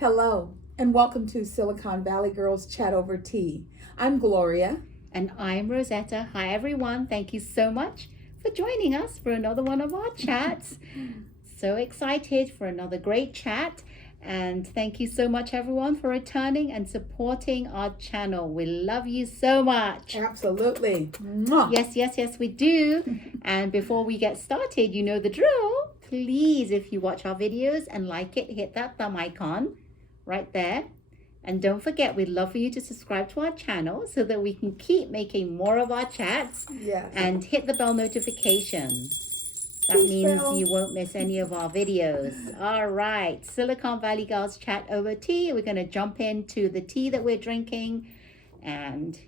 Hello, and welcome to Silicon Valley Girls Chat Over Tea. I'm Gloria. And I'm Rosetta. Hi, everyone. Thank you so much for joining us for another one of our chats. So excited for another great chat. And thank you so much, everyone, for returning and supporting our channel. We love you so much. Absolutely. Mwah. Yes, we do. And before we get started, you know the drill. Please, if you watch our videos and like it, hit that thumb icon right there. And don't forget, we'd love for you to subscribe to our channel so that we can keep making more of our chats. Yes. And hit the bell notification. That means you won't miss any of our videos. All right, Silicon Valley Girls Chat Over Tea. We're going to jump into the tea that we're drinking and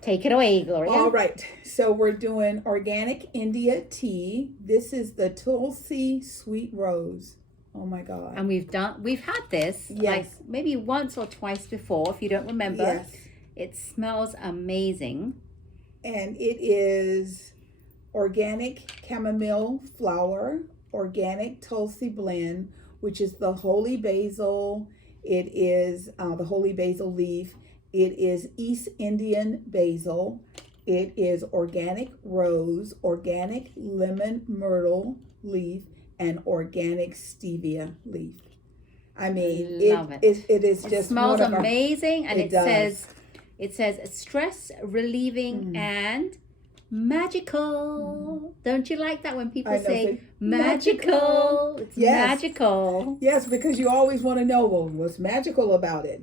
take it away, Gloria. All right, so we're doing organic India tea. This is the Tulsi Sweet Rose. Oh my God. And we've had this like maybe once or twice before, if you don't remember. Yes. It smells amazing. And it is organic chamomile flower, organic Tulsi blend, which is the holy basil. It is the holy basil leaf. It is East Indian basil. It is organic rose, organic lemon myrtle leaf, and organic stevia leaf. I mean, it is just, it smells one of amazing, and it does. says stress relieving and magical. Don't you like that when people say magical? It's magical. Yes, because you always want to know, well, what's magical about it.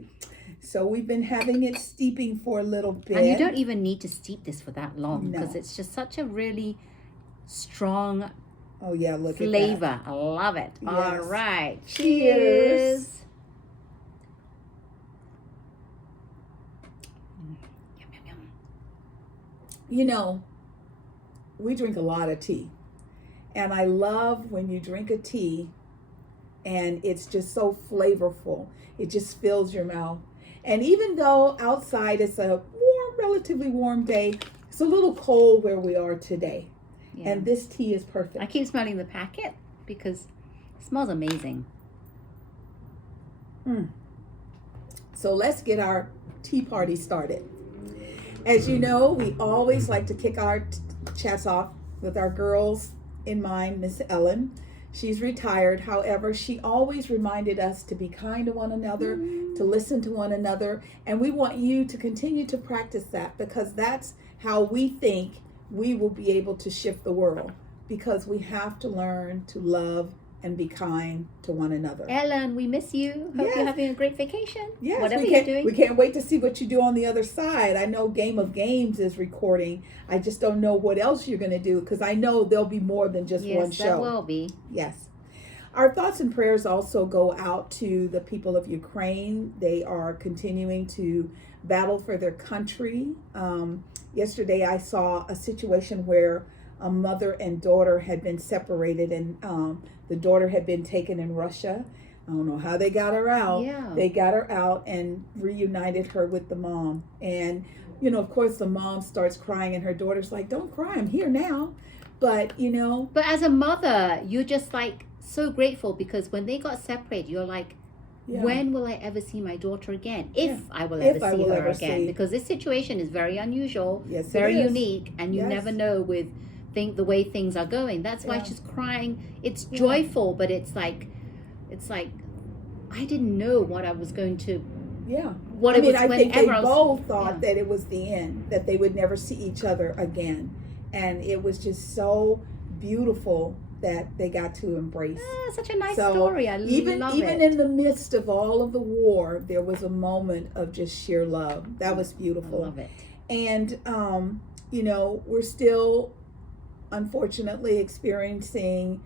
So we've been having it steeping for a little bit. And you don't even need to steep this for that long No. because it's just such a really strong look flavor. at that. I love it. Yes. All right. Cheers. Yum, yum, yum. You know, we drink a lot of tea. And I love when you drink a tea and it's just so flavorful. It just fills your mouth. And even though outside it's a relatively warm day, it's a little cold where we are today. Yeah. And this tea is perfect. I keep smelling the packet because it smells amazing. So let's get our tea party started. As you know, we always like to kick our chats off with our girls in mind, Miss Ellen. She's retired. However, she always reminded us to be kind to one another, to listen to one another. And we want you to continue to practice that because that's how we think we will be able to shift the world, because we have to learn to love and be kind to one another. Ellen, we miss you. Hope you're having a great vacation. Yes, whatever you're doing. We can't wait to see what you do on the other side. I know Game of Games is recording. I just don't know what else you're going to do, because I know there'll be more than just one show. Yes, there will be. Yes. Our thoughts and prayers also go out to the people of Ukraine. They are continuing to battle for their country. Yesterday I saw a situation where a mother and daughter had been separated, and the daughter had been taken in Russia. I don't know how they got her out. Yeah. They got her out and reunited her with the mom. And, you know, of course the mom starts crying and her daughter's like, don't cry, I'm here now. But, you know. But as a mother, you're just like so grateful, because when they got separated, you're like, when will I ever see my daughter again? If I will ever see her again. Because this situation is very unusual, very unique, and you never know with the way things are going. That's why she's crying. It's joyful, but it's like I didn't know what I was going to. Yeah. What I mean, I think they both thought that it was the end, that they would never see each other again, and it was just so beautiful that they got to embrace. Such a nice story. I love it. Even in the midst of all of the war, there was a moment of just sheer love. That was beautiful. I love it. And you know, we're still unfortunately experiencing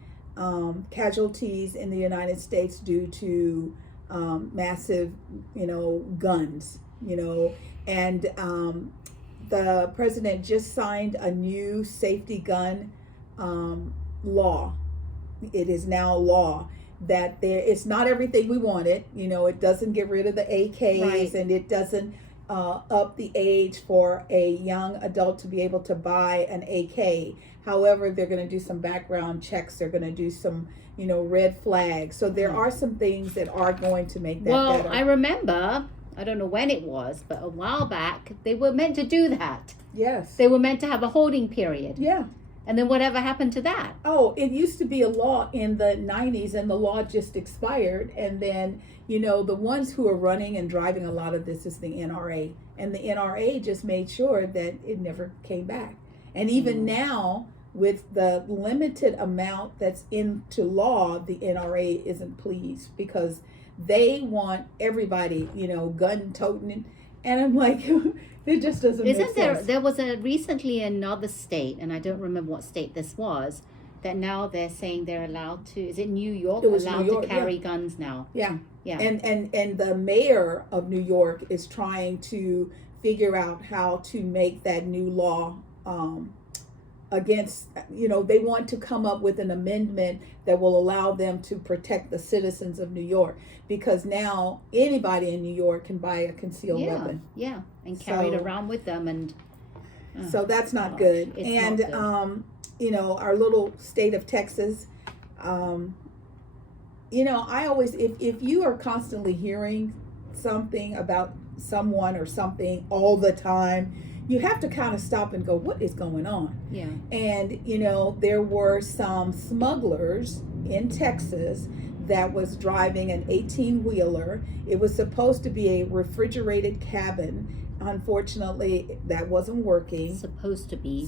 casualties in the United States due to massive, guns, and the president just signed a new safety gun law. It is now law that it's not everything we wanted. It doesn't get rid of the AKs, and it doesn't up the age for a young adult to be able to buy an AK. However, they're going to do some background checks. They're going to do some, red flags. So there are some things that are going to make that better. Well, I remember, I don't know when it was, but a while back, they were meant to do that. Yes. They were meant to have a holding period. Yeah. And then whatever happened to that? Oh, it used to be a law in the 90s, and the law just expired. And then, the ones who are running and driving a lot of this is the NRA. And the NRA just made sure that it never came back. And even now, with the limited amount that's into law, the NRA isn't pleased because they want everybody, gun toting. And I'm like, it just doesn't make sense. There was recently another state, and I don't remember what state this was, that now they're saying they're allowed to, is it New York? It was allowed New York, to carry guns now. Yeah. Yeah. And the mayor of New York is trying to figure out how to make that new law against, they want to come up with an amendment that will allow them to protect the citizens of New York, because now anybody in New York can buy a concealed weapon. Yeah, and carry it around with them. And so that's not good. It's and not good. Our little state of Texas, I always, if you are constantly hearing something about someone or something all the time, you have to kind of stop and go, what is going on? Yeah. And, there were some smugglers in Texas that was driving an 18-wheeler. It was supposed to be a refrigerated cabin. Unfortunately, that wasn't working. Supposed to be.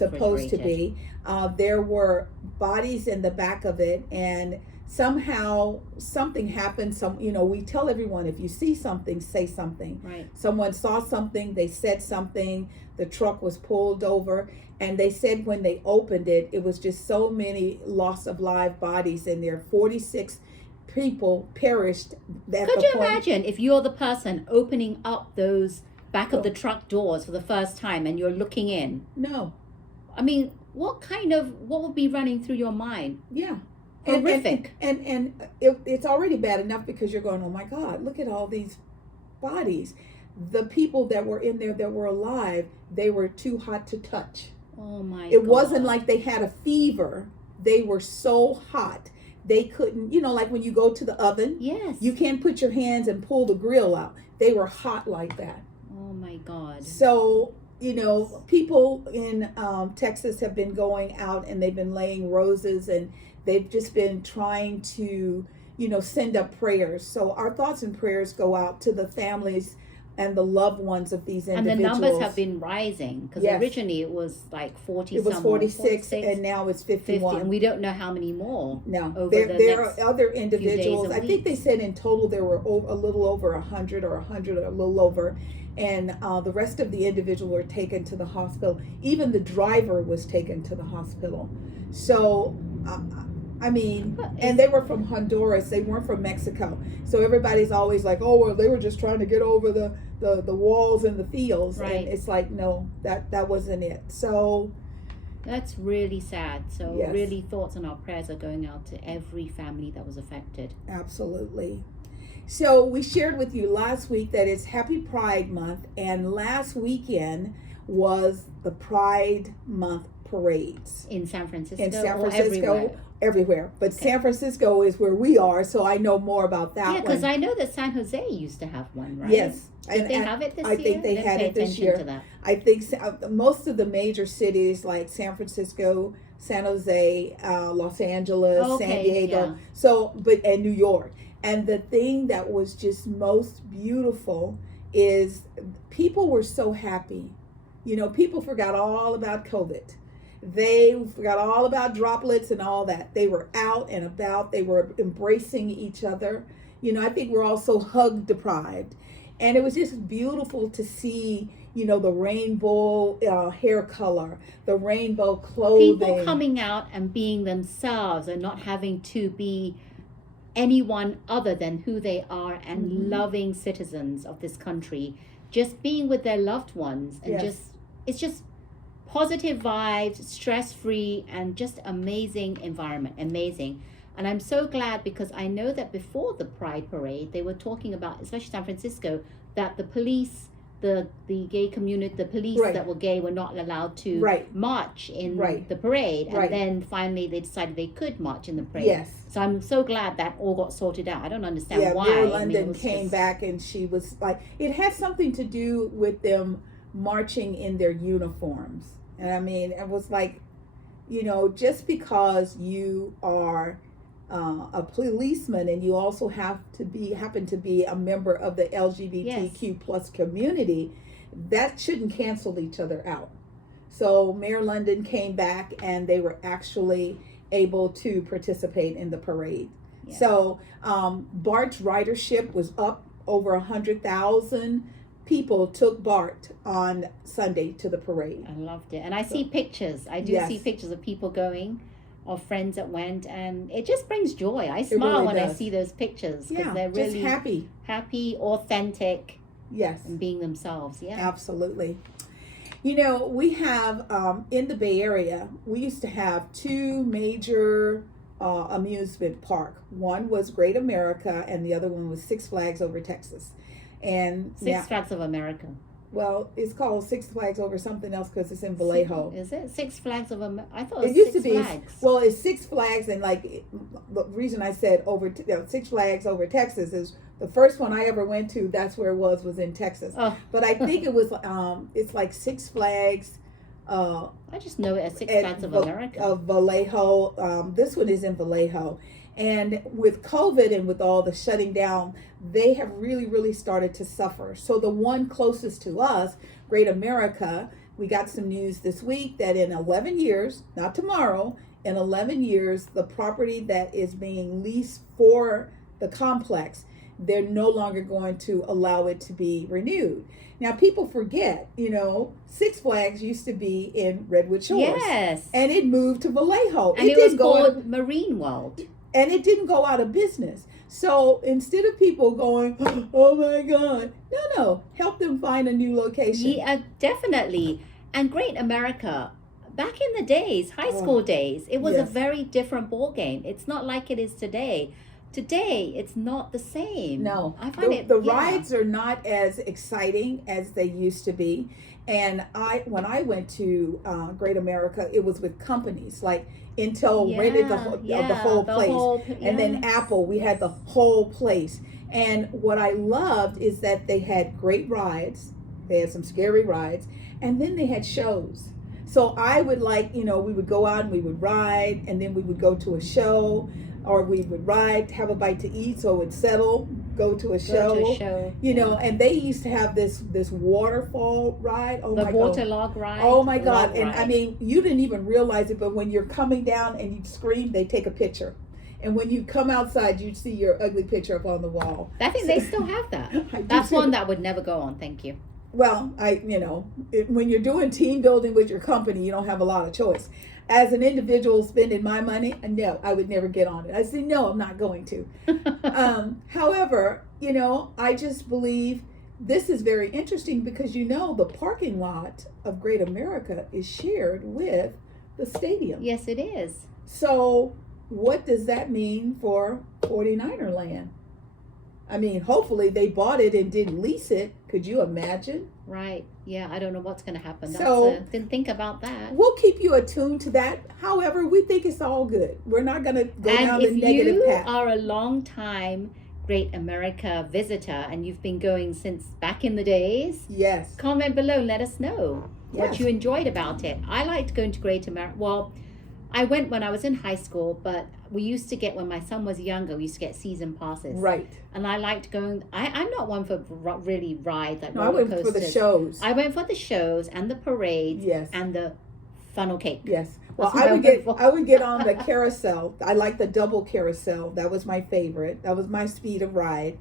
There were bodies in the back of it, and somehow something happened. We tell everyone, if you see something, say something. Right. Someone saw something, they said something. The truck was pulled over, and they said when they opened it, it was just so many loss of live bodies in there. 46 people perished. Could you imagine if you're the person opening up those back of the truck doors for the first time and you're looking in? No. I mean, what would be running through your mind? Yeah. Horrific. And it's already bad enough because you're going, oh my God, look at all these bodies. The people that were in there that were alive, they were too hot to touch. Oh my God. It wasn't like they had a fever. They were so hot. They couldn't, like when you go to the oven. Yes. You can't put your hands and pull the grill out. They were hot like that. Oh my God. So, people in Texas have been going out and they've been laying roses, and they've just been trying to, send up prayers. So our thoughts and prayers go out to the families and the loved ones of these individuals. And the numbers have been rising, because originally it was like 40. It was 46, and now it's 51. 50, and we don't know how many more. No, there are other individuals. I think they said in total there were a little over 100 or a little over, and the rest of the individuals were taken to the hospital. Even the driver was taken to the hospital. So, and they were from Honduras. They weren't from Mexico. So everybody's always like, oh, well, they were just trying to get over the walls and the fields. Right. And it's like, no, that wasn't it. So that's really sad. So yes. Really, thoughts and our prayers are going out to every family that was affected. Absolutely. So we shared with you last week that it's Happy Pride Month, and last weekend was the Pride Month parades. In San Francisco? In San Francisco, everywhere. But okay. San Francisco is where we are, so I know more about that one. Yeah, because I know that San Jose used to have one, right? Yes. Did they have it this year? I think they had it this year. To that. I think most of the major cities like San Francisco, San Jose, Los Angeles, San Diego, and New York. And the thing that was just most beautiful is people were so happy. People forgot all about COVID. They forgot all about droplets and all that. They were out and about. They were embracing each other. I think we're also hug deprived. And it was just beautiful to see, the rainbow hair color, the rainbow clothing. People coming out and being themselves and not having to be anyone other than who they are, and loving citizens of this country, just being with their loved ones, and it's just positive vibes, stress-free, and just amazing environment. Amazing. And I'm so glad, because I know that before the Pride Parade, they were talking about, especially San Francisco, that the police the gay community, the police Right. that were gay were not allowed to Right. march in Right. the parade. And Right. then finally they decided they could march in the parade. Yes. So I'm so glad that all got sorted out. I don't understand Yeah, why. Mayor I mean, London it was came just- back and she was like, it had something to do with them marching in their uniforms. And I mean, it was like, you know, just because you are a policeman and you also happen to be a member of the LGBTQ plus community, that shouldn't cancel each other out. So Mayor London came back and they were actually able to participate in the parade. Yeah. So BART's ridership was up over 100,000 people took BART on Sunday to the parade. I loved it. And I see pictures. I do Yes. see pictures of people going, of friends that went, and it just brings joy. I smile really when I does. see those pictures because Yeah, they're just really happy. authentic, Yes, and being themselves. Yeah. absolutely. You know, we have in the Bay Area, we used to have two major amusement park. One was Great America, and the other one was Six Flags Over Texas. And Six Flags of America. well, it's called Six Flags Over something else because it's in Vallejo. Is it Six Flags of America? I thought it It was used Six to be Flags. well, it's Six Flags, and like the reason I said Six Flags Over Texas is the first one I ever went to. That's where it was in Texas. Oh. But I think it was it's like Six Flags. I just know it as Six at Flags of Va- America. Of Vallejo. This one is in Vallejo. And with COVID and with all the shutting down, they have really, really started to suffer. So the one closest to us, Great America, we got some news this week that in 11 years, not tomorrow, in 11 years, the property that is being leased for the complex, they're no longer going to allow it to be renewed. Now, people forget, Six Flags used to be in Redwood Shores. Yes. And it moved to Vallejo. And it was called Marine World. And it didn't go out of business. So instead of people going, oh my God, no, help them find a new location. Yeah, definitely. And Great America, back in the days, high school days, it was a Yes. very different ball game. It's not like it is today. Today, it's not the same. No, I find the rides are not as exciting as they used to be. And when I went to Great America, it was with companies like Intel rented the whole place, and then Apple, we had the whole place. And what I loved is that they had great rides. They had some scary rides, and then they had shows. So I would we would go out and we would ride, and then we would go to a show, or we would ride, have a bite to eat, so it would settle, go to a show. And they used to have this waterfall ride. Oh the my water God. log ride. Oh my God. Log And ride. I mean, you didn't even realize it, but when you're coming down and you scream, they take a picture. And when you come outside, you see your ugly picture up on the wall. I think they still have that. I do That's too. one that would never go on. Thank you. Well, when you're doing team building with your company, you don't have a lot of choice. As an individual spending my money, no, I would never get on it. I say, no, I'm not going to. However, I just believe this is very interesting because, the parking lot of Great America is shared with the stadium. Yes, it is. So what does that mean for 49er land? I mean, hopefully they bought it and didn't lease it. Could you imagine? Right. Yeah, I don't know what's going to happen. Didn't think about that. We'll keep you attuned to that. However, we think it's all good. We're not going to go down the negative you path. are a long time Great America visitor and you've been going since back in the days, Yes. comment below and let us know what Yes. you enjoyed about it. I liked going to Great America. Well, I went when I was in high school, but we used to get, when my son was younger, we used to get season passes. Right. And I liked going, I'm not one for really rides like No, I roller went for the coasters. shows. I went for the shows and the parades Yes. and the funnel cake. Yes. Well, That's what I would get on the carousel. I like the double carousel. That was my favorite. That was my speed of ride.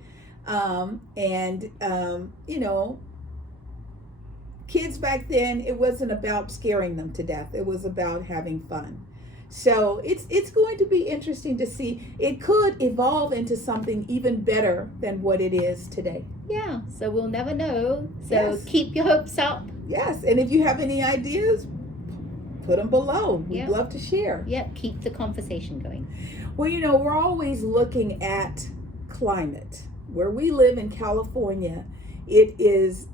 Kids back then, it wasn't about scaring them to death. It was about having fun. So it's going to be interesting to see. It could evolve into something even better than what it is today. Yeah, so we'll never know. So Yes. keep your hopes up. Yes, and if you have any ideas, put them below. We'd Yeah. love to share. Yep, keep the conversation going. Well, we're always looking at climate. Where we live in California, it is,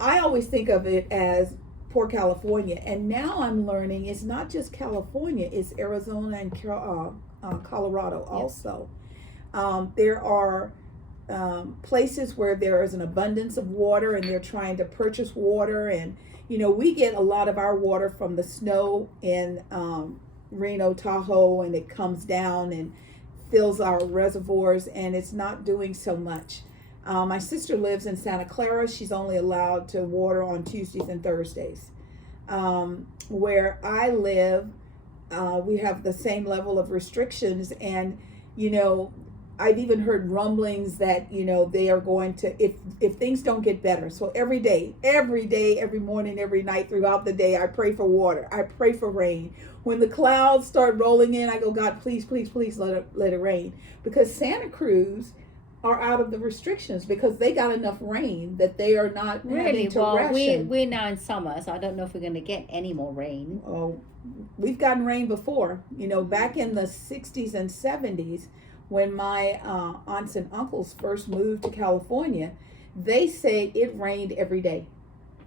I always think of it as poor California, and now I'm learning it's not just California; it's Arizona and Colorado also. There are places where there is an abundance of water, and they're trying to purchase water, and we get a lot of our water from the snow in Reno, Tahoe, and it comes down and fills our reservoirs, and it's not doing so much. My sister lives in Santa Clara. She's only allowed to water on Tuesdays and Thursdays. Where I live, we have the same level of restrictions, and I've even heard rumblings that they are going to, if things don't get better. So every day, every morning, every night throughout the day, I pray for water. I pray for rain. When the clouds start rolling in, I go, God, please, please, please let it rain, because Santa Cruz are out of the restrictions because they got enough rain that they are not having to ration. We're now in summer, so I don't know if we're going to get any more rain. Oh, we've gotten rain before. Back in the 60s and 70s, when my aunts and uncles first moved to California, they say it rained every day.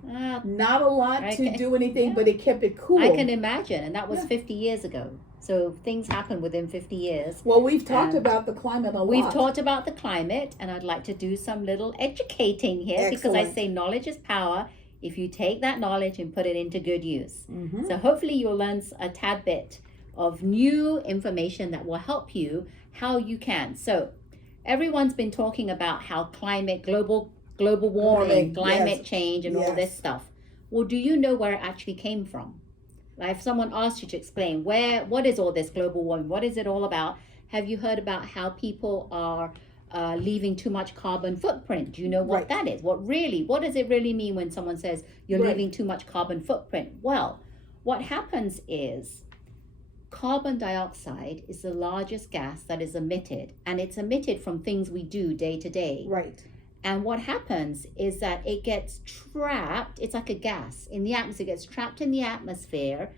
Not a lot to do anything, but it kept it cool. I can imagine, and that was 50 years ago. So things happen within 50 years. Well, we've talked about the climate a lot. We've talked about the climate, and I'd like to do some little educating here. Excellent. Because I say knowledge is power if you take that knowledge and put it into good use. Mm-hmm. So hopefully you'll learn a tad bit of new information that will help you how you can. So everyone's been talking about how global warming, climate change, and all this stuff. Well, do you know where it actually came from? Like if someone asked you to explain what is all this global warming, what is it all about? Have you heard about how people are leaving too much carbon footprint? Do you know what that is? What does it really mean when someone says you're leaving too much carbon footprint? Well, what happens is carbon dioxide is the largest gas that is emitted, and it's emitted from things we do day to day. Right. And what happens is that it gets trapped, it's like a gas in the atmosphere, it gets trapped in the atmosphere.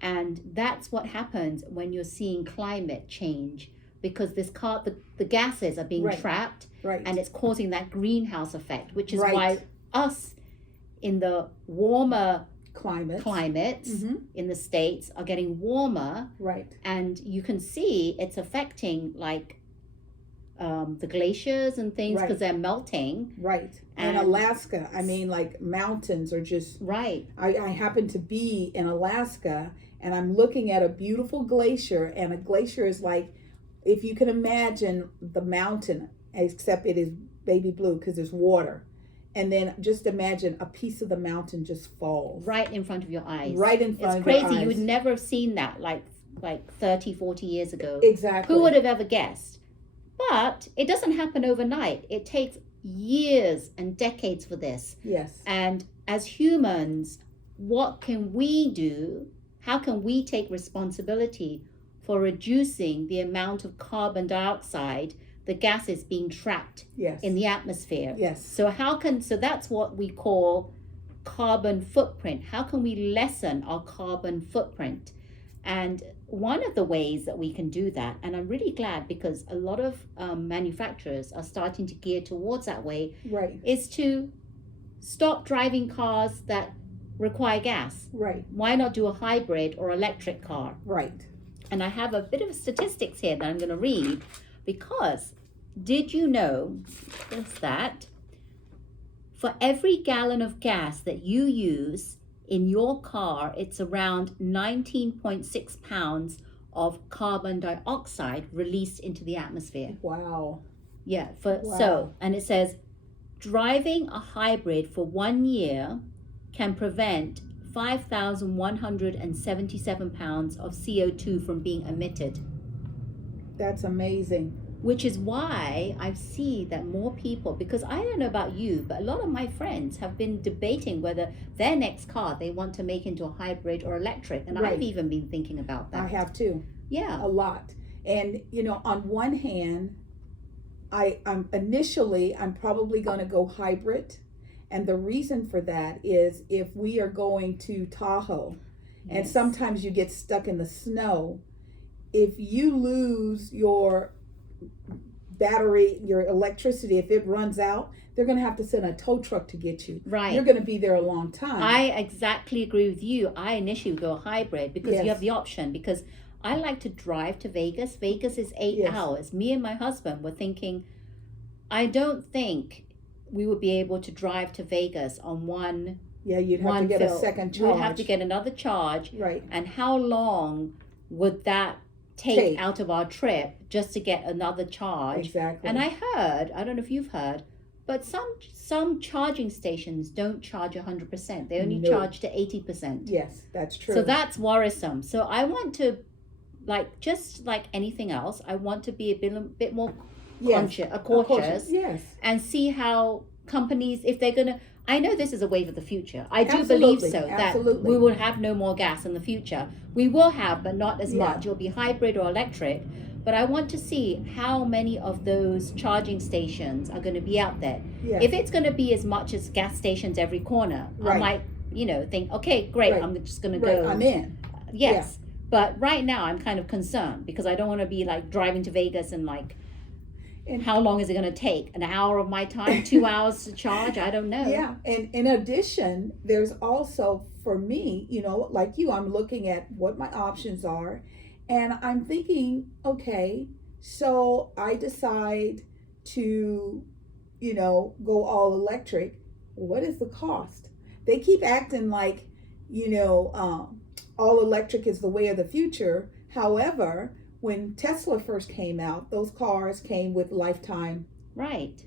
And that's what happens when you're seeing climate change, because the gases are being trapped, and it's causing that greenhouse effect, which is why us in the warmer climates in the States are getting warmer. Right. And you can see it's affecting like the glaciers and things because they're melting. Right. And Alaska, like mountains are just... Right. I happen to be in Alaska, and I'm looking at a beautiful glacier, and a glacier is like, if you can imagine the mountain, except it is baby blue because there's water. And then just imagine a piece of the mountain just falls. Right in front of your eyes. Right in front of your eyes. It's crazy. You would never have seen that like 30, 40 years ago. Exactly. Who would have ever guessed? But it doesn't happen overnight. It takes years and decades for this. Yes. And as humans, what can we do? How can we take responsibility for reducing the amount of carbon dioxide, the gases being trapped in the atmosphere? Yes. So that's what we call carbon footprint. How can we lessen our carbon footprint? And one of the ways that we can do that, and I'm really glad because a lot of manufacturers are starting to gear towards that way, is to stop driving cars that require gas. Right. Why not do a hybrid or electric car? Right. And I have a bit of statistics here that I'm going to read, because did you know that for every gallon of gas that you use in your car, it's around 19.6 pounds of carbon dioxide released into the atmosphere. Wow. Yeah. So, and it says driving a hybrid for 1 year can prevent 5,177 pounds of CO2 from being emitted. That's amazing. Which is why I see that more people, because I don't know about you, but a lot of my friends have been debating whether their next car they want to make into a hybrid or electric. And I've even been thinking about that. I have too. Yeah. A lot. And, on one hand, I'm probably going to go hybrid. And the reason for that is if we are going to Tahoe, and sometimes you get stuck in the snow, if you lose your battery, your electricity, if it runs out, they're going to have to send a tow truck to get you. Right. You're going to be there a long time. I exactly agree with you. I initially go hybrid because Yes. you have the option. Because I like to drive to Vegas. Vegas is 8 Yes. hours. Me and my husband were thinking, I don't think we would be able to drive to Vegas on one. Yeah, you'd have to get a second charge. We'd have to get another charge. Right. And how long would that take out of our trip just to get another charge? Exactly. And I heard, I don't know if you've heard, but some charging stations don't charge 100%. They only charge to 80%. Yes, that's true. So that's worrisome. So I want to, just like anything else, I want to be a bit more cautious. Yes. And see how companies, if they're going to, I know this is a wave of the future. I do Absolutely. believe so, Absolutely. that we will have no more gas in the future. We will have, but not as Yeah. much. It'll be hybrid or electric. But I want to see how many of those charging stations are going to be out there. Yes. If it's going to be as much as gas stations every corner, I might, think, okay, great, I'm just going to go. I'm in. Yes. Yeah. But right now I'm kind of concerned because I don't want to be like driving to Vegas and how long is it going to take? An hour of my time, 2 hours to charge? I don't know. Yeah. And in addition, there's also, for me, like you, I'm looking at what my options are. And I'm thinking, okay, so I decide to, go all electric. What is the cost? They keep acting like, all electric is the way of the future. However, when Tesla first came out, those cars came with lifetime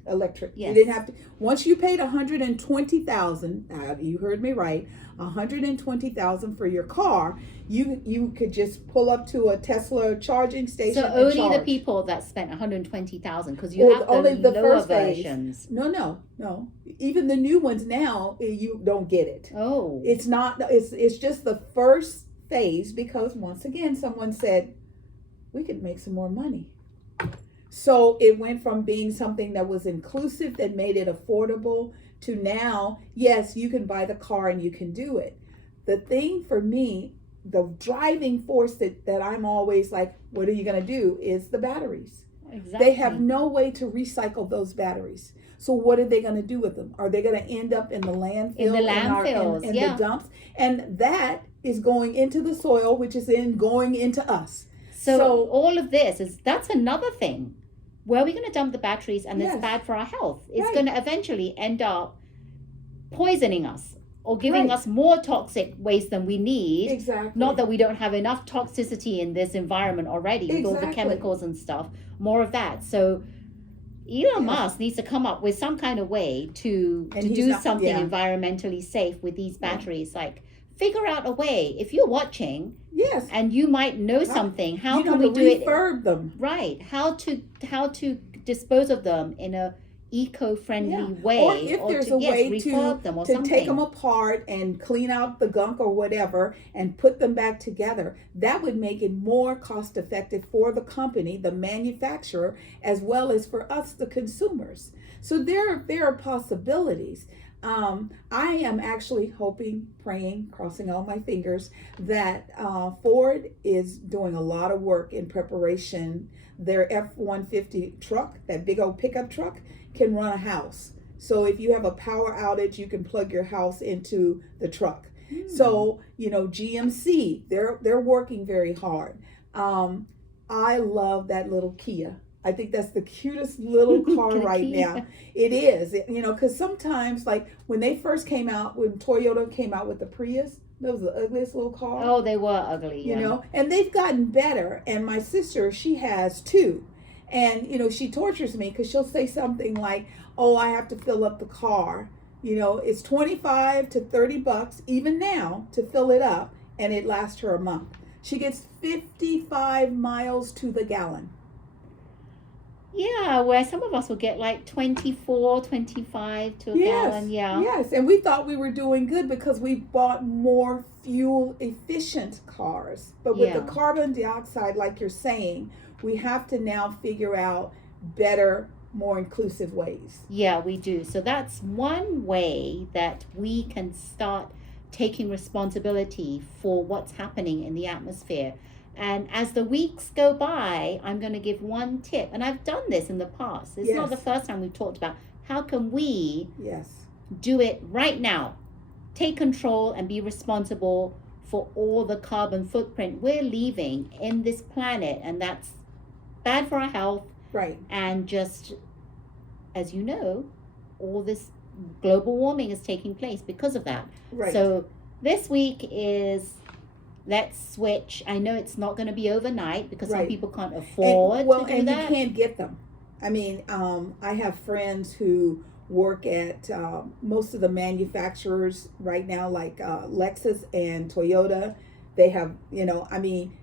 electric. Yes. You didn't have to. Once you paid $120,000, you heard me right, $120,000 for your car, you could just pull up to a Tesla charging station. So and only charge. the people that spent $120,000, because you have only the lower first phase. versions. No. Even the new ones now, you don't get it. Oh, it's not. It's just the first phase, because once again, someone said we could make some more money. So it went from being something that was inclusive, that made it affordable, to now, yes, you can buy the car and you can do it. The thing for me, the driving force that I'm always like, what are you going to do, is the batteries. Exactly. They have no way to recycle those batteries. So what are they going to do with them? Are they going to end up in the landfill? In the landfills, in the dumps? And that is going into the soil, which is going into us. So all of this that's another thing. Where are we going to dump the batteries, and it's Yes. bad for our health? It's Right. going to eventually end up poisoning us or giving us more toxic waste than we need. Exactly. Not that we don't have enough toxicity in this environment already with all the chemicals and stuff. More of that. So Elon Musk needs to come up with some kind of way to do something environmentally safe with these batteries. Like, figure out a way. If you're watching, yes, and you might know something, how can we do refurb them? Right. How to dispose of them in a eco-friendly way, or if there's a way refurb them or to something. take them apart and clean out the gunk or whatever and put them back together. That would make it more cost effective for the company, the manufacturer, as well as for us, the consumers. So there are possibilities. I am actually hoping, praying, crossing all my fingers, that Ford is doing a lot of work in preparation. Their F-150 truck, that big old pickup truck, can run a house. So if you have a power outage, you can plug your house into the truck. So, GMC, they're working very hard. I love that little Kia. I think that's the cutest little car right now. It is, because sometimes, like when they first came out, when Toyota came out with the Prius, that was the ugliest little car. Oh, they were ugly. You know, and they've gotten better. And my sister, she has two. And, she tortures me because she'll say something like, oh, I have to fill up the car. It's $25 to $30 even now to fill it up, and it lasts her a month. She gets 55 miles to the gallon. Yeah, where some of us will get like 24, 25 to a gallon. Yeah. Yes, and we thought we were doing good because we bought more fuel efficient cars. But with the carbon dioxide, like you're saying, we have to now figure out better, more inclusive ways. Yeah, we do. So that's one way that we can start taking responsibility for what's happening in the atmosphere. And as the weeks go by, I'm going to give one tip. And I've done this in the past. It's not the first time we've talked about how can we do it right now. Take control and be responsible for all the carbon footprint we're leaving in this planet. And that's bad for our health. Right. And just, as you know, all this global warming is taking place because of that. Right. So this week is... let's switch. I know it's not going to be overnight because some people can't afford to do and that. You can't get them. I mean, I have friends who work at most of the manufacturers right now, like Lexus and Toyota. They have, I mean,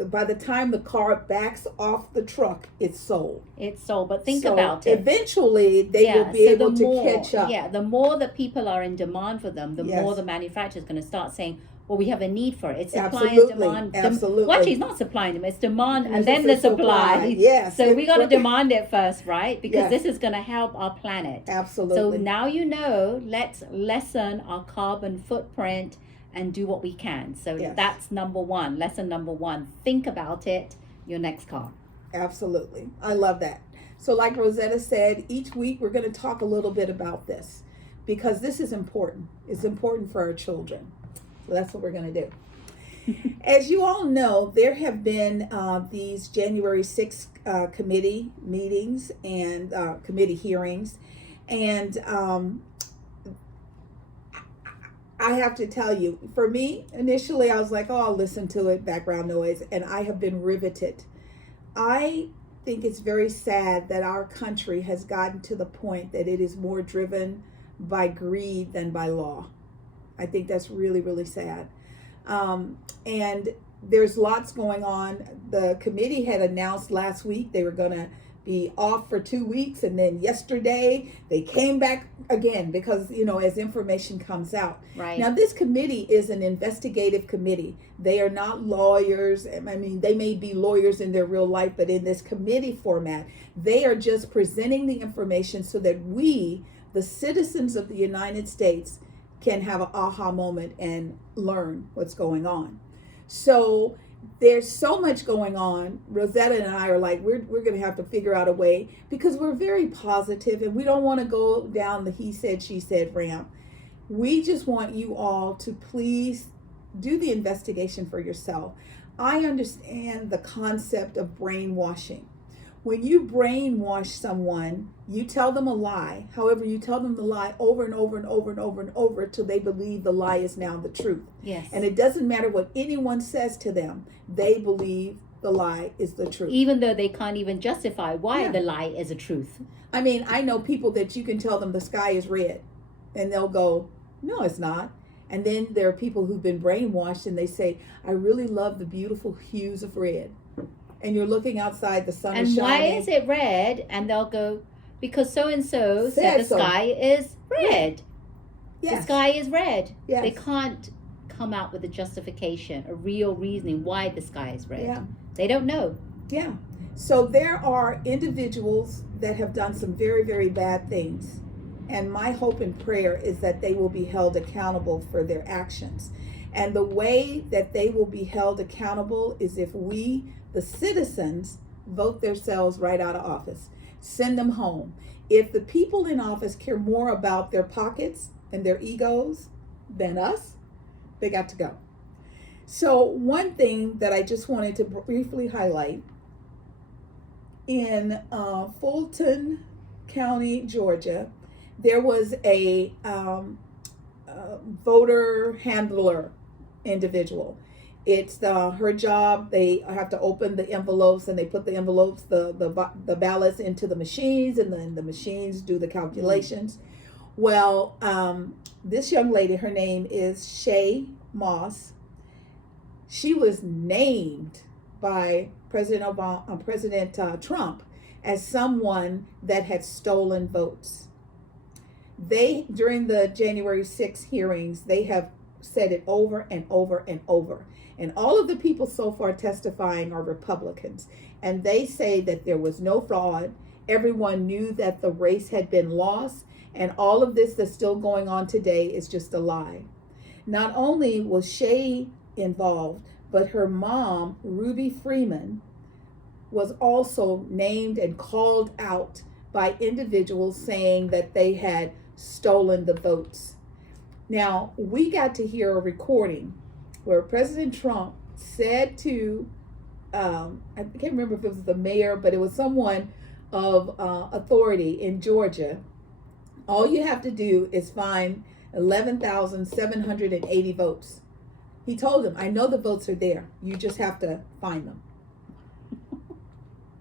by the time the car backs off the truck, it's sold. It's sold, but think about it. Eventually, they will be able to catch up. Yeah, the more that people are in demand for them, the more the manufacturer is going to start saying, well, we have a need for it. It's supply and demand. Absolutely. Well, actually, it's not supplying them. It's demand and then the supply. Yes. So we got to demand it first, right? Because this is going to help our planet. Absolutely. So now let's lessen our carbon footprint and do what we can. So that's number one. Lesson number one. Think about it. Your next car. Absolutely. I love that. So like Rosetta said, each week we're going to talk a little bit about this because this is important. It's important for our children. So that's what we're going to do. As you all know, there have been these January 6th committee meetings and committee hearings. And I have to tell you, for me, initially I was like, oh, I'll listen to it, background noise. And I have been riveted. I think it's very sad that our country has gotten to the point that it is more driven by greed than by law. I think that's really, really sad. And there's lots going on. The committee had announced last week they were going to be off for 2 weeks. And then yesterday they came back again because, as information comes out. Right. Now, this committee is an investigative committee. They are not lawyers. I mean, they may be lawyers in their real life, but in this committee format, they are just presenting the information so that we, the citizens of the United States, can have an aha moment and learn what's going on. So there's so much going on. Rosetta and I are like, we're going to have to figure out a way because we're very positive and we don't want to go down the he said, she said ramp. We just want you all to please do the investigation for yourself. I understand the concept of brainwashing. When you brainwash someone, you tell them a lie. However, you tell them the lie over and over and over and over and over till they believe the lie is now the truth. Yes. And it doesn't matter what anyone says to them. They believe the lie is the truth. Even though they can't even justify why the lie is a truth. I mean, I know people that you can tell them the sky is red. And they'll go, no, it's not. And then there are people who've been brainwashed and they say, I really love the beautiful hues of red. And you're looking outside, the sun is shining. And why is it red? And they'll go, because so-and-so said the sky is red. Yes. The sky is red. Yes. They can't come out with a justification, a real reasoning why the sky is red. Yeah. They don't know. Yeah. So there are individuals that have done some very, very bad things. And my hope and prayer is that they will be held accountable for their actions. And the way that they will be held accountable is if we, the citizens, vote themselves right out of office. Send them home. If the people in office care more about their pockets and their egos than us, they got to go. So one thing that I just wanted to briefly highlight, in Fulton County, Georgia, there was a voter handler individual. It's her job. They have to open the envelopes and they put the envelopes, the ballots into the machines, and then the machines do the calculations. Well, this young lady, her name is Shay Moss. She was named by President Trump as someone that had stolen votes. They, during the January 6th hearings, they have said it over and over and over. And all of the people so far testifying are Republicans. And they say that there was no fraud. Everyone knew that the race had been lost. And all of this that's still going on today is just a lie. Not only was Shay involved, but her mom, Ruby Freeman, was also named and called out by individuals saying that they had stolen the votes. Now, we got to hear a recording where President Trump said to, I can't remember if it was the mayor, but it was someone of authority in Georgia, all you have to do is find 11,780 votes. He told him, I know the votes are there. You just have to find them.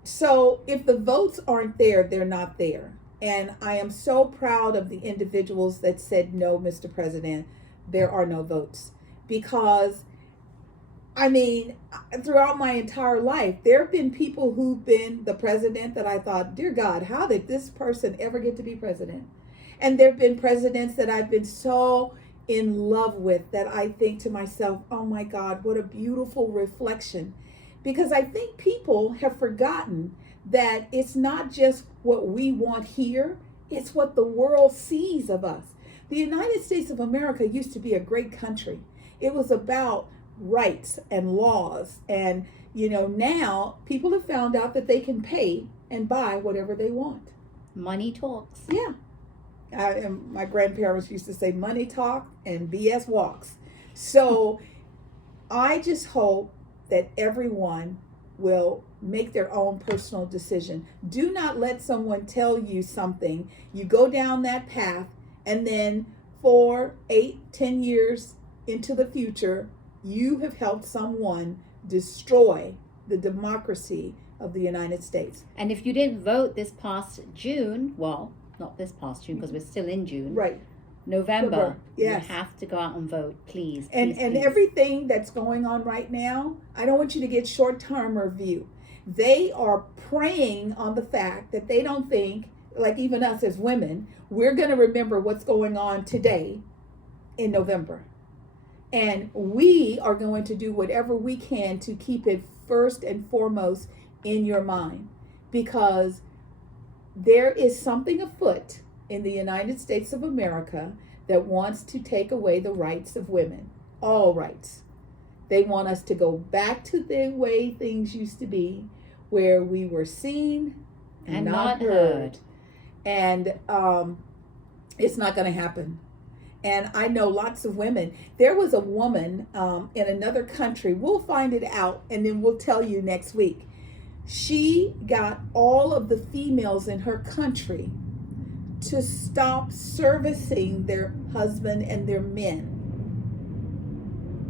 So if the votes aren't there, they're not there. And I am so proud of the individuals that said, no, Mr. President, there are no votes. Because, I mean, throughout my entire life, there have been people who've been the president that I thought, dear God, how did this person ever get to be president? And there have been presidents that I've been so in love with that I think to myself, oh my God, what a beautiful reflection. Because I think people have forgotten that it's not just what we want here, it's what the world sees of us. The United States of America used to be a great country. It was about rights and laws. And, you know, now people have found out that they can pay and buy whatever they want. Money talks. Yeah. And my grandparents used to say money talk and BS walks. So I just hope that everyone will make their own personal decision. Do not let someone tell you something. You go down that path, and then 4, 8, 10 years into the future, you have helped someone destroy the democracy of the United States. And if you didn't vote this past June, well, not this past June because we're still in June. Right. November. Yes. You have to go out and vote, please. And please. Everything that's going on right now, I don't want you to get short-term view. They are preying on the fact that they don't think, like even us as women, we're going to remember what's going on today in November. And we are going to do whatever we can to keep it first and foremost in your mind. Because there is something afoot in the United States of America that wants to take away the rights of women, all rights. They want us to go back to the way things used to be, where we were seen and not heard. And it's not going to happen. And I know lots of women. There was a woman in another country. We'll find it out and then we'll tell you next week. She got all of the females in her country to stop servicing their husband and their men.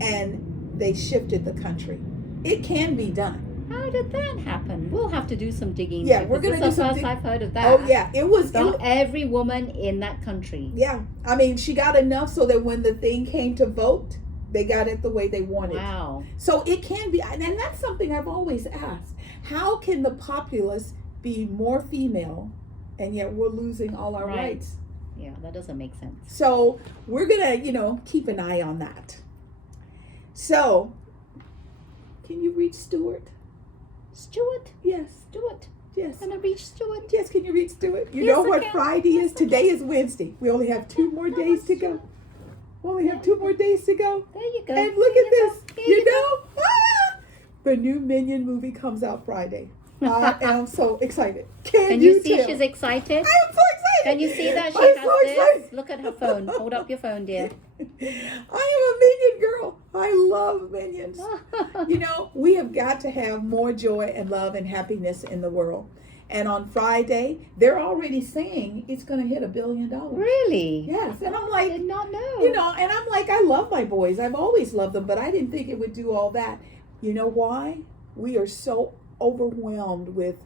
And they shifted the country. It can be done. How did that happen? We'll have to do some digging. Yeah, we're going to do some digging. I've heard of that. Oh, yeah. It was not every woman in that country. Yeah. I mean, she got enough so that when the thing came to vote, they got it the way they wanted. Wow. So it can be, and that's something I've always asked. How can the populace be more female and yet we're losing all our rights? Yeah, that doesn't make sense. So we're going to, keep an eye on that. So, can you reach Stuart? Stuart? Yes. Stuart. Yes. Can I reach Stuart? Yes, can you reach Stuart? You Yes, know what I can. Friday is? Yes, Today is Wednesday. We only have 2 more days to go. We only have 2 more days to go. There you go. And look at this. There You know? Ah! The new Minion movie comes out Friday. I am so excited. Can you see tell? she's excited? I am so excited. Can you see that she I'm has so this? excited. Look at her phone. Hold up your phone, dear. I am a Minion girl. I love Minions. We have got to have more joy and love and happiness in the world. And on Friday, they're already saying it's going to hit $1 billion. Really? Yes. And I'm like, I did not know. And I'm like, I love my boys. I've always loved them, but I didn't think it would do all that. You know why? We are so overwhelmed with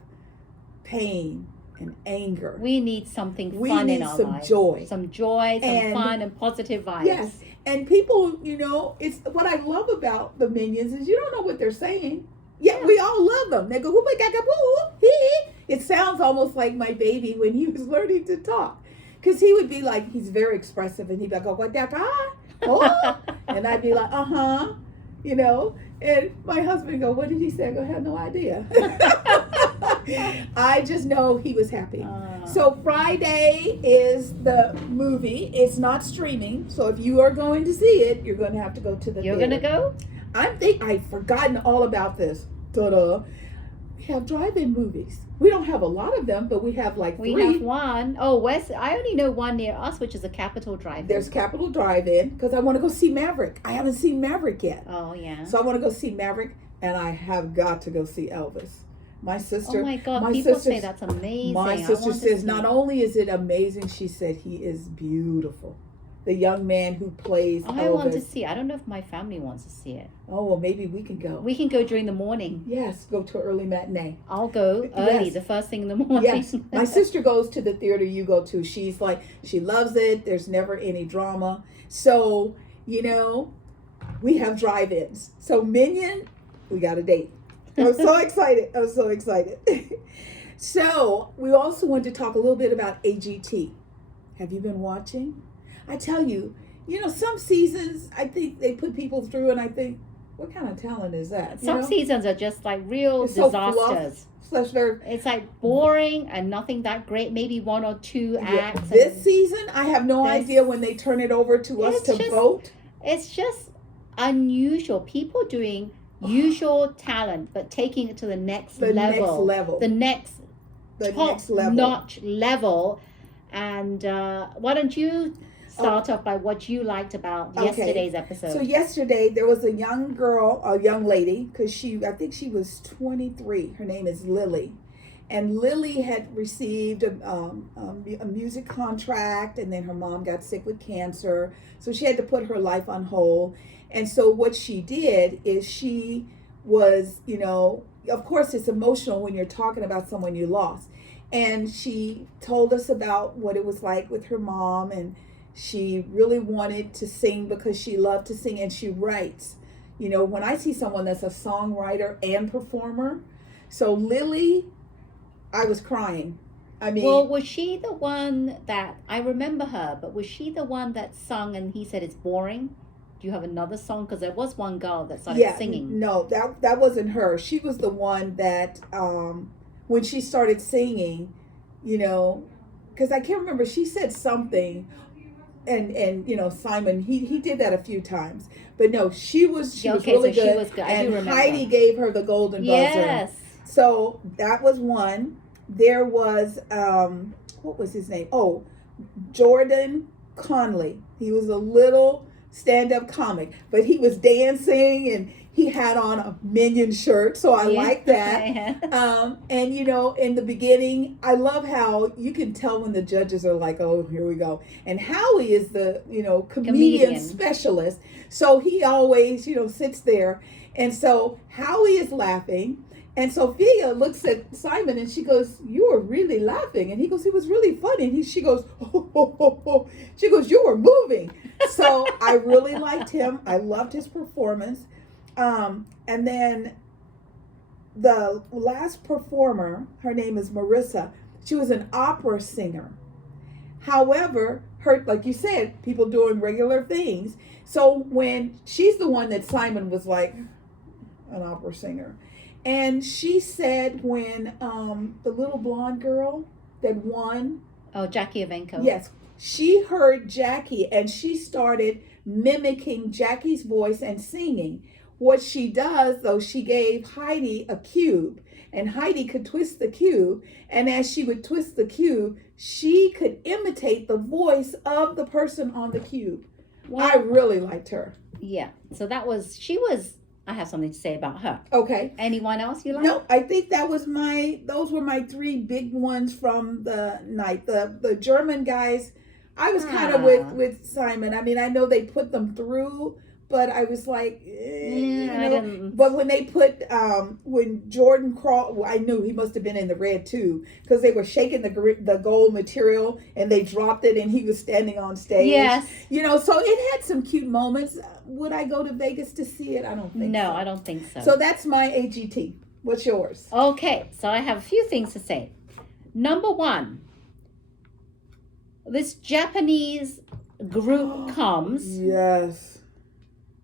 pain and anger. We need something We fun need in our some lives. joy. Some joy, some fun, and positive vibes. Yes. And people, it's what I love about the Minions is you don't know what they're saying. Yet we all love them. They go, hoo gaga boo, hee. It sounds almost like my baby when he was learning to talk. Because he would be like, he's very expressive, and he'd be like, oh, and I'd be like, and my husband would go, what did he say? I go, I have no idea. I just know he was happy. So Friday is the movie. It's not streaming. So if you are going to see it, you're going to have to go to the theater. You're going to go? I've forgotten all about this. Ta-da. We have drive-in movies. We don't have a lot of them, but we have like 3. We have one. Oh, West. I only know one near us, which is a Capitol Drive-In. There's Capitol Drive-In because I want to go see Maverick. I haven't seen Maverick yet. Oh, yeah. So I want to go see Maverick, and I have got to go see Elvis. My sister. Oh my God! People say that's amazing. My sister says not only is it amazing, she said he is beautiful. The young man who plays Elvis. I want to see. I don't know if my family wants to see it. Oh well, maybe we can go. We can go during the morning. Yes, go to an early matinee. I'll go early, the first thing in the morning. Yes, my sister goes to the theater you go to. She's like, she loves it. There's never any drama. So we have drive-ins. So Minion, we got a date. I'm so excited. I'm so excited. So we also want to talk a little bit about AGT. Have you been watching? I tell you, some seasons I think they put people through, and I think, what kind of talent is that? Some seasons are just like real disasters. It's like boring and nothing that great. Maybe 1 or 2 acts. This season, I have no idea when they turn it over to us to vote. It's just unusual. People doing usual talent, but taking it to the next level. The next top-notch level. And why don't you start off by what you liked about yesterday's episode? So yesterday there was a young lady, because I think she was 23. Her name is Lily. And Lily had received a music contract, and then her mom got sick with cancer. So she had to put her life on hold. And so what she did is she was, of course it's emotional when you're talking about someone you lost. And she told us about what it was like with her mom, and she really wanted to sing because she loved to sing, and she writes. When I see someone that's a songwriter and performer, so Lily, I was crying. I mean, well, was she the one that, I remember her, but was she the one that sung and he said it's boring? Do you have another song? Because there was one girl that started singing. No, that wasn't her. She was the one that, when she started singing, because I can't remember, she said something, and Simon, he did that a few times. But no, she was really good. She was good. I do remember. Heidi gave her the golden buzzer. Yes. So that was one. There was, what was his name? Oh, Jordan Conley. He was a little stand-up comic, but he was dancing, and he had on a Minion shirt, so I like that. And in the beginning, I love how you can tell when the judges are like, oh, here we go. And Howie is the comedian specialist, so he always sits there, and so Howie is laughing. And Sophia looks at Simon and she goes, you were really laughing. And he goes, it was really funny. And she goes, oh. She goes, you were moving. So I really liked him. I loved his performance. And then the last performer, her name is Marissa. She was an opera singer. However, like you said, people doing regular things. So when she's the one that Simon was like, an opera singer. And she said when the little blonde girl that won. Oh, Jackie Evenko. Yes. She heard Jackie and she started mimicking Jackie's voice and singing. What she does, though, she gave Heidi a cube. And Heidi could twist the cube. And as she would twist the cube, she could imitate the voice of the person on the cube. Well, I really liked her. Yeah. So I have something to say about her. Okay. Anyone else you like? No, I think those were my 3 big ones from the night. The German guys, I was kind of with Simon. I mean, I know they put them through, but I was like, I didn't. But when they put, when Jordan crawled, I knew he must have been in the red too, because they were shaking the gold material and they dropped it and he was standing on stage. Yes. So it had some cute moments. Would I go to Vegas to see it? I don't think so. No, I don't think so. So that's my AGT. What's yours? Okay, so I have a few things to say. Number 1, this Japanese group comes. Yes.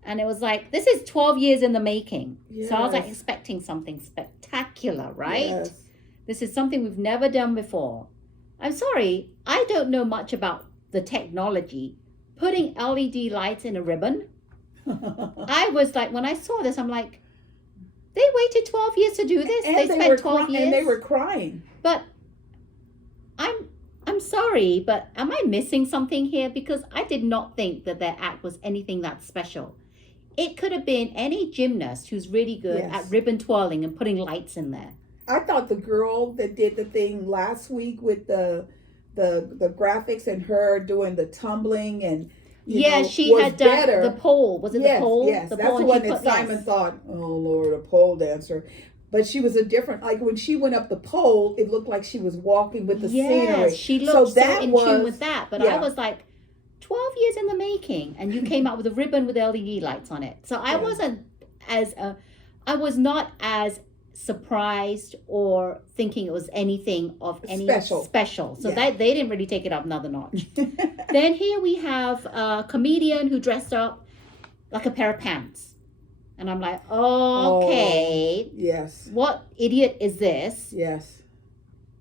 And it was like, this is 12 years in the making. Yes. So I was like expecting something spectacular, right? Yes. This is something we've never done before. I'm sorry, I don't know much about the technology. Putting LED lights in a ribbon? I was like, when I saw this, I'm like, they waited 12 years to do this. And they spent 12 years. And they were crying. But I'm sorry, but am I missing something here? Because I did not think that their act was anything that special. It could have been any gymnast who's really good at ribbon twirling and putting lights in there. I thought the girl that did the thing last week with the graphics and her doing the tumbling and she had done the pole. Was it the pole? Yes, that's the one that Simon thought, oh Lord, a pole dancer. But she was a different, like when she went up the pole, it looked like she was walking with the scenery. She looked so in tune with that. But I was like, 12 years in the making, and you came out with a ribbon with LED lights on it. So I wasn't I was not as surprised or thinking it was anything of any special. So they didn't really take it up another notch. Then here we have a comedian who dressed up like a pair of pants. And I'm like, okay. Yes. What idiot is this? Yes.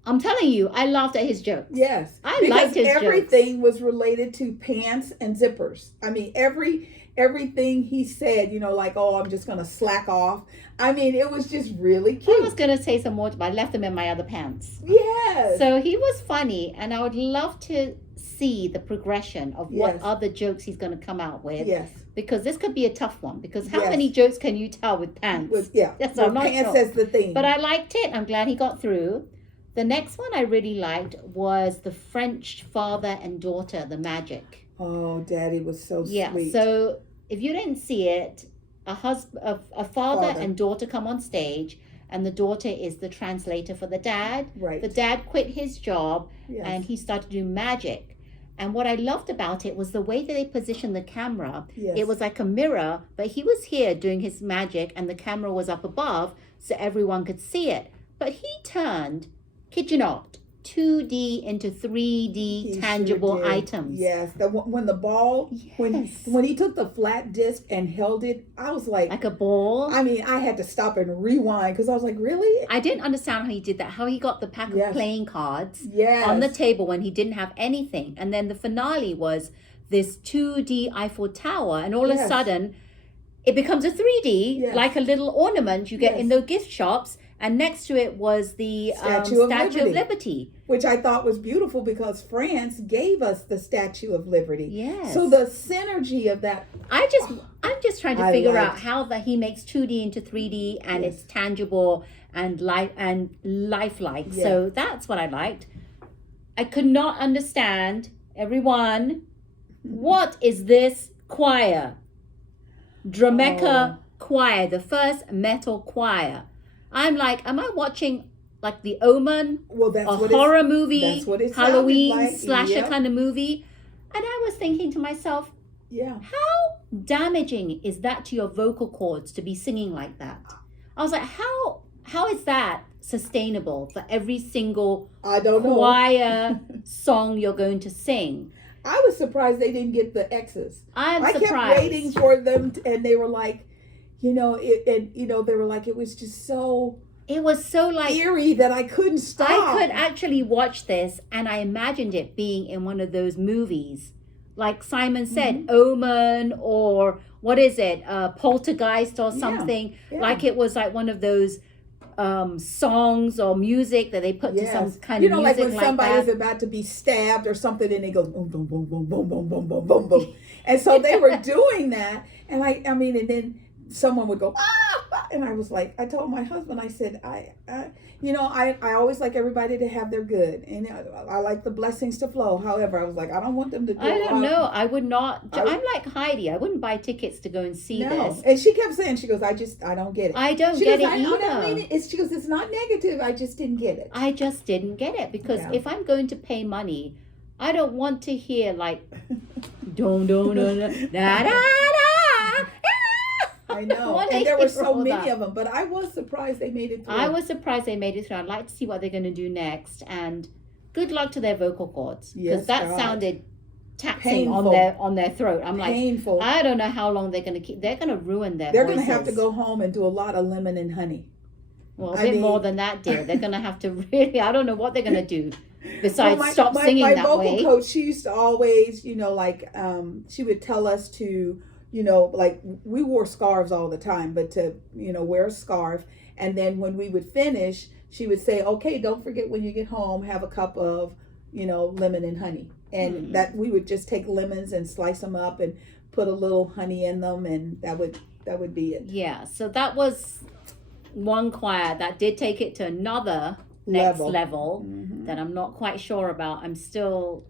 I'm telling you, I laughed at his jokes. Yes. I liked his jokes. Everything was related to pants and zippers. I mean, everything he said, like, oh, I'm just going to slack off. I mean, it was just really cute. I was going to say some more, but I left them in my other pants. Yes. So he was funny, and I would love to see the progression of what other jokes he's going to come out with. Yes. Because this could be a tough one. Because how many jokes can you tell with pants? Yes, I'm not pants is the thing. But I liked it. I'm glad he got through. The next one I really liked was the French father and daughter, the magic. Oh, Daddy was so sweet. Yeah, so if you didn't see it, a father and daughter come on stage, and the daughter is the translator for the dad. Right. The dad quit his job, and he started to do magic. And what I loved about it was the way that they positioned the camera. Yes. It was like a mirror, but he was here doing his magic, and the camera was up above, so everyone could see it. But he turned, kid you not, 2D into 3D tangible items. Yes, when the ball, when he took the flat disc and held it, I was like a ball. I mean, I had to stop and rewind because I was like, really? I didn't understand how he did that. How he got the pack of playing cards Yes. on the table when he didn't have anything, and then the finale was this 2D Eiffel Tower, and all of a sudden, it becomes a 3D, like a little ornament you get in the gift shops. And next to it was the Statue of Liberty. Which I thought was beautiful because France gave us the Statue of Liberty. Yes. So the synergy of that. I'm just trying to figure out how that he makes 2D into 3D and it's tangible and lifelike. Yeah. So that's what I liked. I could not understand, everyone, what is this choir? Drameka choir, the first metal choir. I'm like, am I watching like The Omen? Well, that's a what horror movie, that's what it Halloween like. slasher kind of movie. And I was thinking to myself, how damaging is that to your vocal cords to be singing like that? I was like, how is that sustainable for every single choir song you're going to sing? I was surprised they didn't get the X's. I kept waiting for them, and they were like, they were like, it was just so. It was so like eerie that I couldn't stop. I could actually watch this, and I imagined it being in one of those movies, like Simon said, Omen, or what is it, Poltergeist or something. Yeah. Like it was like one of those songs or music that they put to some kind of music like when somebody's about to be stabbed or something, and it goes boom, boom, boom, boom, boom, boom, boom, boom, boom, boom. And so they were doing that, and I mean, and then someone would go, and I was like, I told my husband, I said, I always like everybody to have their good, and I like the blessings to flow. However, I was like, I don't want them to do I don't know. I would not. I'm like Heidi. I wouldn't buy tickets to go and see this. And she kept saying, she goes, I don't get it. I don't get it either. I mean it. She goes, it's not negative. I just didn't get it. I just didn't get it because if I'm going to pay money, I don't want to hear like, don don don da da da. I know, and there were so many of them, but I was surprised they made it through. I was surprised they made it through. I'd like to see what they're going to do next, and good luck to their vocal cords because that sounded taxing on their throat. I'm like, painful. I don't know how long they're going to keep. They're going to ruin their. They're going to have to go home and do a lot of lemon and honey. Well, a bit more than that, dear. They're going to have to really. I don't know what they're going to do besides stop singing that way. My vocal coach, she used to always, she would tell us to like we wore scarves all the time, but to, wear a scarf. And then when we would finish, she would say, okay, don't forget when you get home, have a cup of, lemon and honey. And that we would just take lemons and slice them up and put a little honey in them, and that would be it. Yeah, so that was one choir that did take it to another next level that I'm not quite sure about. I'm still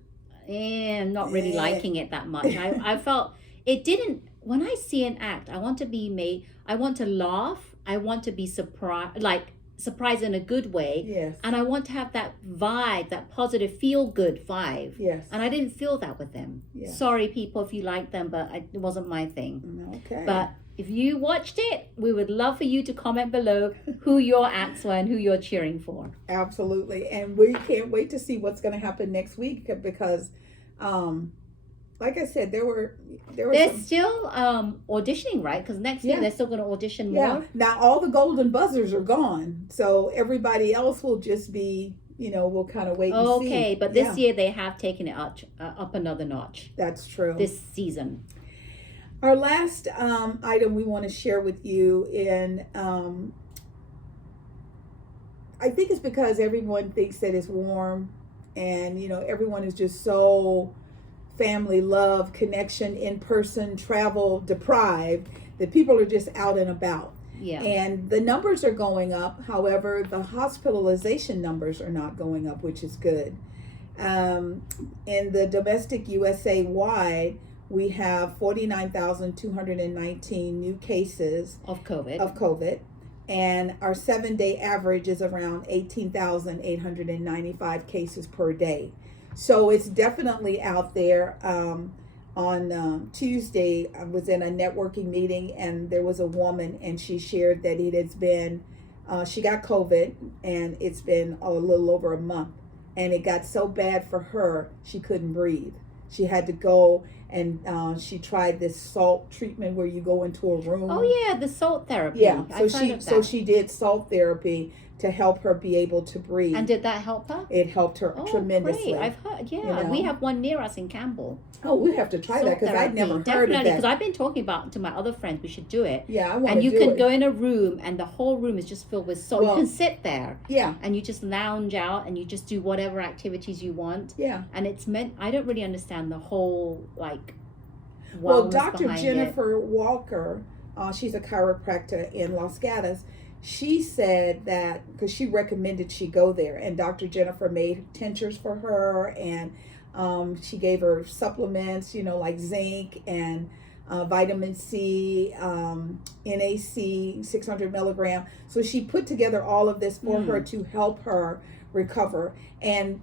not really liking it that much. I felt it didn't, when I see an act, I want to laugh, I want to be surprised in a good way. Yes. And I want to have that vibe, that positive feel good vibe. Yes. And I didn't feel that with them. Yes. Sorry people if you like them, but it wasn't my thing. Okay. But if you watched it, we would love for you to comment below who your acts were and who you're cheering for. Absolutely. And we can't wait to see what's going to happen next week, because like I said, they're still auditioning, right? Because next week they're still going to audition more. Yeah. Now all the golden buzzers are gone, so everybody else will just be, we'll kind of wait and see. Okay, but this year they have taken it up another notch. That's true. This season. Our last item we want to share with you, and I think it's because everyone thinks that it's warm, and everyone is just so family, love, connection, in person, travel deprived, that people are just out and about. Yeah. And the numbers are going up. However, the hospitalization numbers are not going up, which is good. In the domestic USA wide, we have 49,219 new cases of COVID. And our 7-day average is around 18,895 cases per day. So it's definitely out there. On Tuesday, I was in a networking meeting, and there was a woman, and she shared that it has been, she got COVID, and it's been a little over a month. And it got so bad for her, she couldn't breathe. She had to go, and she tried this salt treatment where you go into a room. Oh yeah, the salt therapy. Yeah, so she did salt therapy to help her be able to breathe. And did that help her? It helped her tremendously. Great. I've heard, we have one near us in Campbell. Oh, we have to try that, because I'd never heard of that. Definitely, because I've been talking about to my other friends, we should do it. Yeah, I want to do it. And you can go in a room, and the whole room is just filled with salt. You can sit there. Yeah. And you just lounge out, and you just do whatever activities you want. Yeah. And it's meant, I don't really understand the whole, well, Dr. Jennifer Walker, she's a chiropractor in Los Gatos. She said that, because she recommended she go there, and Dr. Jennifer made tinctures for her, and she gave her supplements, like zinc and vitamin C, NAC, 600 milligram. So she put together all of this for her to help her recover. And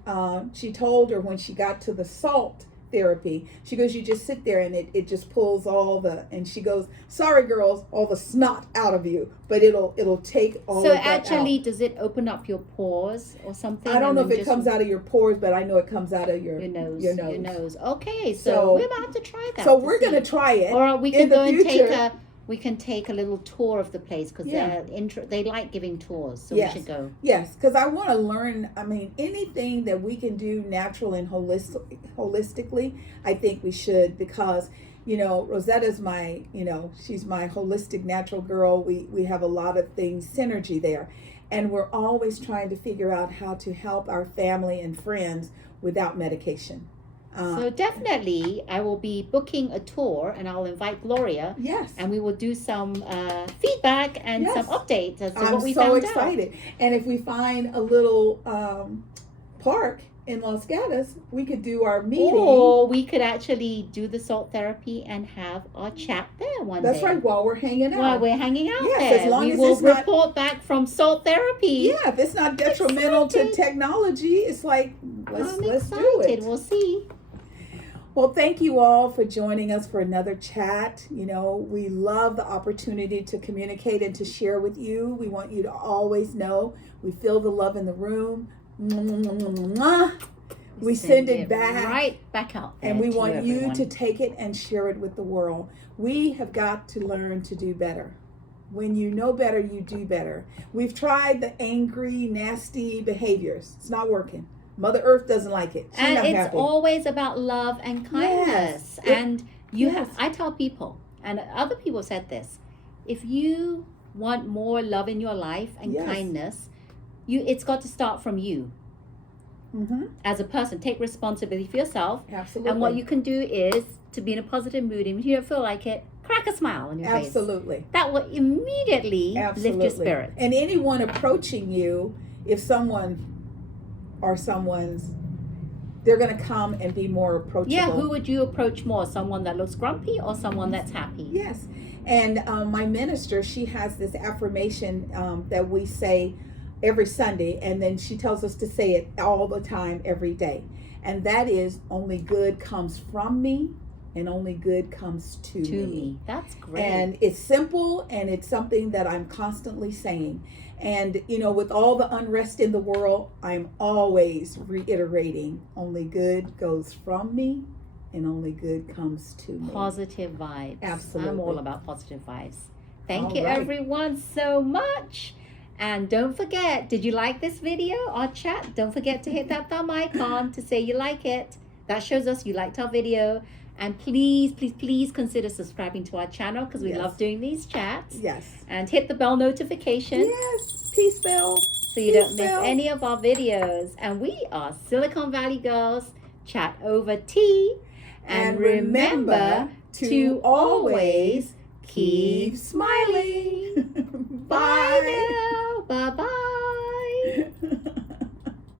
she told her when she got to the salt therapy, she goes, you just sit there, and it just pulls and she goes, sorry girls, all the snot out of you, but it'll take all of that out. So actually, does it open up your pores or something? I don't know if it comes out of your pores, but I know it comes out of your nose. Okay, so we're about to try that. So we're going to try it. Or we can go and take a little tour of the place, because they like giving tours, so we should go. Yes, because I want to learn. I mean, anything that we can do natural and holistically, I think we should, because Rosetta's my, she's my holistic natural girl. We have a lot of things, synergy there, and we're always trying to figure out how to help our family and friends without medication. So definitely, I will be booking a tour, and I'll invite Gloria. Yes. And we will do some feedback and some updates as to what we found out. I'm so excited. And if we find a little park in Los Gatos, we could do our meeting. Or we could actually do the salt therapy and have our chat there one day. That's right, while we're hanging out. While we're hanging out there. Yes, as long as we will report back from salt therapy. Yeah, if it's not detrimental to technology, it's like, let's do it. We'll see. Well, thank you all for joining us for another chat. We love the opportunity to communicate and to share with you. We want you to always know we feel the love in the room. We send it back. Right back out. And we want you to take it and share it with the world. We have got to learn to do better. When you know better, you do better. We've tried the angry, nasty behaviors. It's not working. Mother Earth doesn't like it. She's and not it's happy. always about love and kindness. Yes. And I tell people, And other people said this. If you want more love in your life and kindness, it's got to start from you. As a person, take responsibility for yourself. Absolutely. And what you can do is to be in a positive mood. And if you don't feel like it, crack a smile on your face. Absolutely. That will immediately lift your spirits. And anyone approaching you, if someone or someone's, they're going to come and be more approachable. Yeah, who would you approach more? Someone that looks grumpy or someone that's happy? Yes. And my minister, she has this affirmation that we say every Sunday, and then she tells us to say it all the time, every day. And that is, only good comes from me, and only good comes to me. That's great. And it's simple, and it's something that I'm constantly saying. And, you know, with all the unrest in the world, I'm always reiterating, only good goes from me, and only good comes to me. Positive vibes. Absolutely. I'm all about positive vibes. Thank you, everyone, so much. And don't forget, did you like this video or chat? Don't forget to hit that thumb icon to say you like it. That shows us you liked our video. And please, please, please consider subscribing to our channel because we love doing these chats. Yes. And hit the bell notification. Yes. Peace bell. So you don't miss any of our videos. And we are Silicon Valley Girls. Chat over tea. And remember to always keep smiling. Bye now.